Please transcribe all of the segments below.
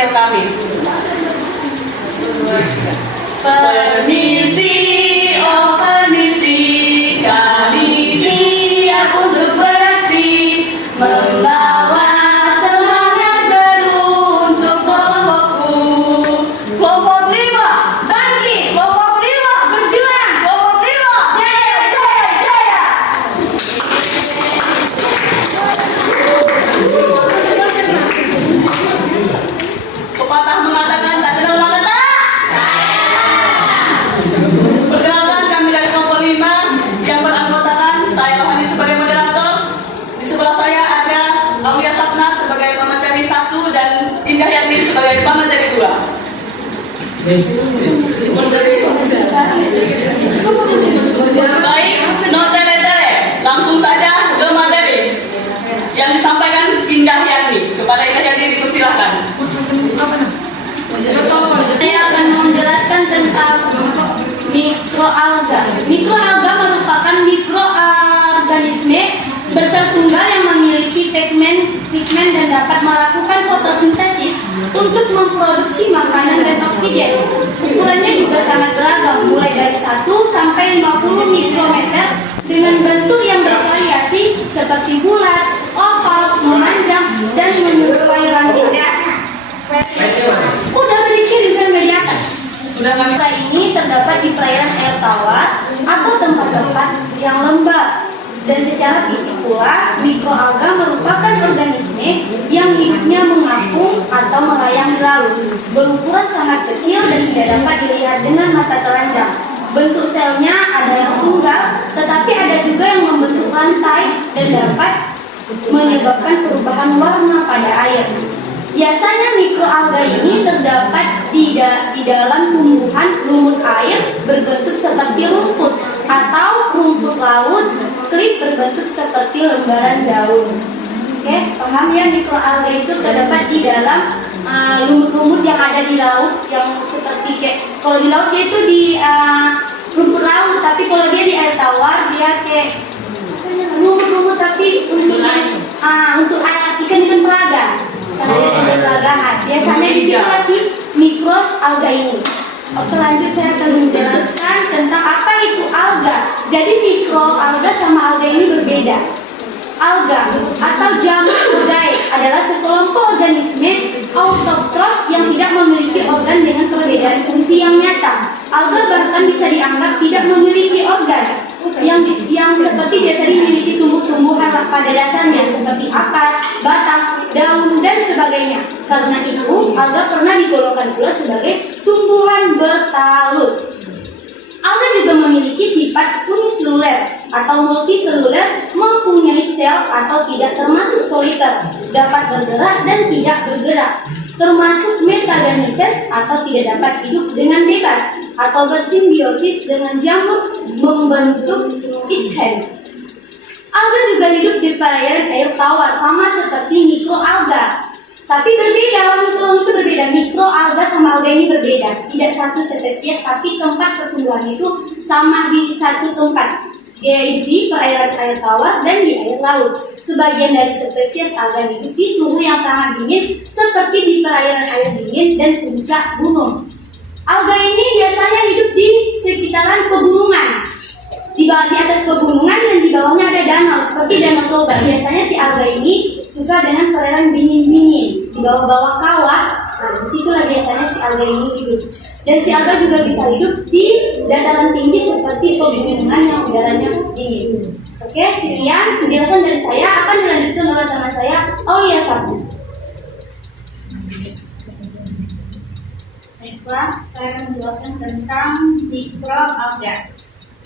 senior kami. Permisi, oh permisi, kami siap untuk beraksi, membawa semangat baru untuk kelompokku. Kelompok 5 bangkit, kelompok 5 berjuang, kelompok 5 jaya jaya jaya. Pepatah mengatakan tak kenal maka tak. Perkenalkan, kami dari kelompok 5 yang beranggotakan saya Rohani sebagai moderator. Di sebelah saya ada Aulia Sapna sebagai pemateri 1 dan Indah Yani sebagai pemateri 2. Baik, no tele-tele, langsung saja ke materi yang disampaikan Indah Yani. Kepada Indah Yani dipersilahkan. Saya akan menjelaskan tentang mikroalga. Mikroalga merupakan mikroorganisme besar tunggal yang memiliki pigmen dan dapat melakukan fotosintesis untuk memproduksi makanan dan oksigen. Ukurannya juga sangat beragam, mulai dari 1 sampai 50 mikrometer dengan bentuk yang bervariasi seperti bulat, oval, memanjang, dan menyerupai rangkaian. Udah berdiri di media atas. Alga ini terdapat di perairan air tawar atau tempat-tempat yang lembab. Dan secara fisik pula, mikroalga merupakan organisme yang hidupnya mengapung atau melayang di laut, berukuran sangat kecil dan tidak dapat dilihat dengan mata telanjang. Bentuk selnya ada yang tunggal, tetapi ada juga yang membentuk rantai dan dapat menyebabkan perubahan warna pada air. Biasanya mikroalga ini terdapat di dalam tumbuhan lumut air berbentuk seperti rumput atau rumput laut, klip berbentuk seperti lembaran daun. Oke, paham ya, mikroalga itu terdapat di dalam lumut-lumut yang ada di laut, yang seperti kayak kalau di laut dia itu di rumput laut, tapi kalau dia di air tawar dia kayak lumut-lumut tapi untuk ikan-ikan pelaga. Karena dia pelagahan. Biasanya di sini masih mikroalga ini. Oke, lanjut saya akan menjelaskan tentang apa itu alga. Jadi mikroalga sama alga ini berbeda. Alga atau jamur algae adalah sekelompok organisme autotrof yang tidak memiliki organ dengan perbedaan fungsi yang nyata. Alga bahkan bisa dianggap tidak memiliki organ yang seperti biasa dimiliki tumbuh-tumbuhan pada dasarnya seperti akar, batang, daun, dan sebagainya. Karena itu, alga pernah digolongkan pula sebagai tumbuhan bertalus. Alga juga memiliki sifat uniseluler atau multiseluler, mempunyai sel atau tidak termasuk soliter, dapat bergerak dan tidak bergerak, termasuk metagenesis atau tidak dapat hidup dengan bebas atau bersimbiosis dengan jamur membentuk ichthyan. Alga juga hidup di perairan air tawar sama seperti mikroalga. Tapi berbeda, untuk itu berbeda. Mikroalga sama alga ini berbeda. Tidak satu spesies, tapi tempat pertumbuhan itu sama di satu tempat, yaitu di perairan air tawar dan di air laut. Sebagian dari spesies alga hidup di suhu yang sangat dingin, seperti di perairan air dingin dan puncak gunung. Alga ini biasanya hidup di sekitaran pegunungan, di atas pegunungan dan di bawahnya ada danau seperti Danau Toba. Biasanya si alga ini suka dengan perairan dingin-dingin di bawah-bawah kawah. Nah, disitulah biasanya si alga ini hidup. Dan si alga juga bisa hidup di dataran tinggi seperti pegunungan yang udaranya dingin. Oke, sekian penjelasan dari saya. Akan dilanjutkan oleh teman saya, Aulia Sapna. Baiklah, saya akan menjelaskan tentang mikroalga.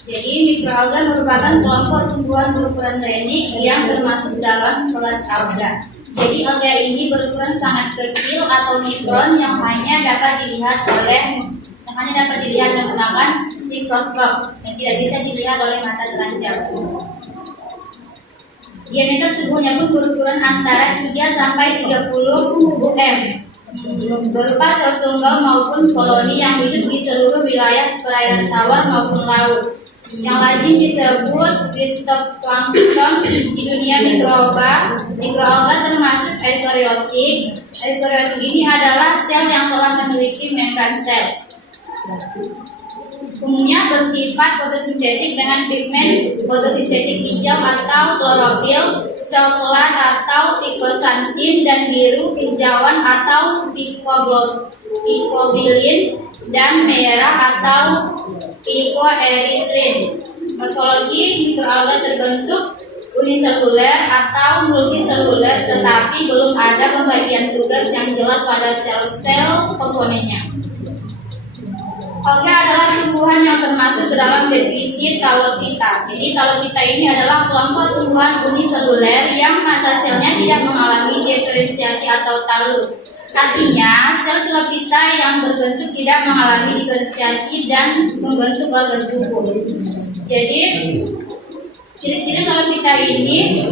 Jadi mikroalga merupakan kelompok tumbuhan berukuran tiny yang termasuk dalam kelas alga. Jadi alga ini berukuran sangat kecil atau mikron yang hanya dapat dilihat menggunakan mikroskop yang tidak bisa dilihat oleh mata telanjang. Diameter tubuhnya pun berukuran antara 3 sampai 30 mm. Berupa sel tunggal maupun koloni yang hidup di seluruh wilayah perairan tawar maupun laut. Yang lazim disebut fitoplankton di dunia mikroalga termasuk eukariotik, Eukariotik ini adalah sel yang telah memiliki membran sel. Umumnya bersifat fotosintetik dengan pigmen fotosintetik hijau atau klorofil, coklat atau pikosantin, dan biru hijauan atau pikobilin, dan merah atau pikoeritrin. Morfologi mikroalga terbentuk uniseluler atau multiseluler, tetapi belum ada pembagian tugas yang jelas pada sel-sel komponennya. Alga adalah tumbuhan yang termasuk ke dalam defisit Talophyta. Jadi Talophyta ini adalah kelompok tumbuhan uniseluler yang massa selnya tidak mengalami diferensiasi atau talus. Artinya, sel Talophyta yang berbentuk tidak mengalami diferensiasi dan membentuk organ tubuh. Jadi, ciri-ciri Talophyta ini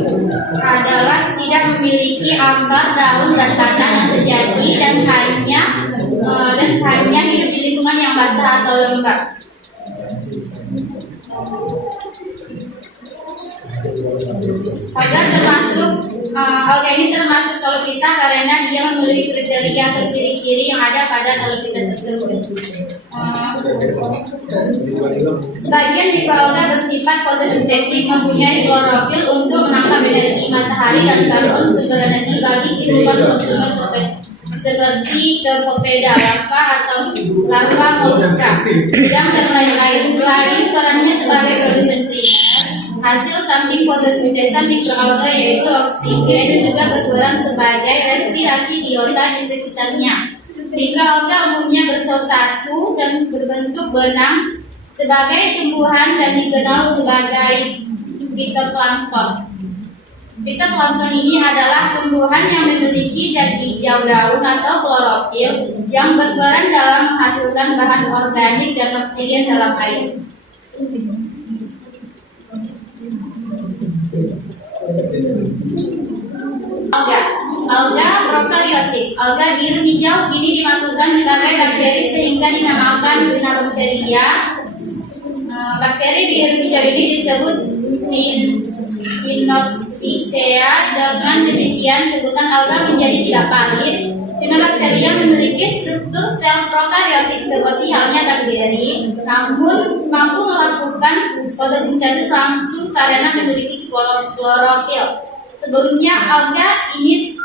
adalah tidak memiliki akar, daun, dan batang yang sejati dan hanya hidup di lingkungan yang basah atau lembab. Alga ini termasuk Talophyta karena dia memiliki kriteria atau ciri-ciri yang ada pada Talophyta tersebut. Sebagian mikroalga bersifat fotosintetik, mempunyai klorofil untuk menangkap energi matahari dan karbon sumber energi bagi kehidupan konsumer seperti Cocopeda larva atau larva moluska, udang, dan lain-lain. Selain perannya sebagai produsen primer, hasil samping fotosintesa mikroalga yaitu oksigen juga berperan sebagai respirasi biota di sekitarnya. Mikroalga umumnya bersel satu dan berbentuk benang sebagai tumbuhan dan dikenal sebagai fitoplankton. Fitoplankton ini adalah tumbuhan yang memiliki zat hijau daun atau klorofil yang berperan dalam menghasilkan bahan organik dan oksigen dalam air. Alga prokaryotik. Alga biru hijau kini dimasukkan sebagai bakteri sehingga dinamakan Cyanobacteria. Bakteri biru hijau ini disebut Cyanobacteria. Dengan demikian sebutan alga menjadi tidak valid. Cyanobacteria memiliki struktur sel prokaryotik seperti halnya bakteri, namun mampu melakukan fotosintesis langsung karena memiliki klorofil. Sebelumnya alga ini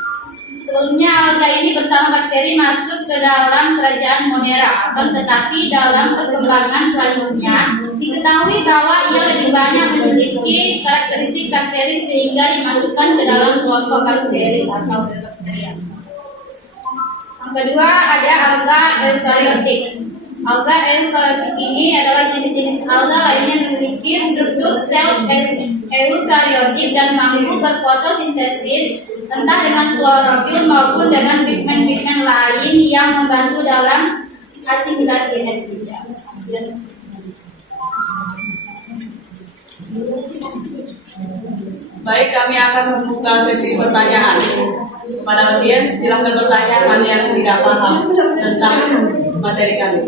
bersama bakteri masuk ke dalam kerajaan Monera. Akan tetapi dalam perkembangan selanjutnya diketahui bahwa ia lebih banyak memiliki karakteristik bakteri sehingga dimasukkan ke dalam kelompok bakteri atau bakteria. Yang kedua ada alga eukaryotik. Alga eukaryotik ini adalah jenis-jenis alga lainnya yang memiliki struktur sel eukaryotik dan mampu berfotosintesis entah dengan klorofil maupun dengan pigmen-pigmen lain yang membantu dalam asimilasi energi. Baik, kami akan membuka sesi pertanyaan. Pada audiens, silahkan bertanya mana yang tidak paham tentang materi kami.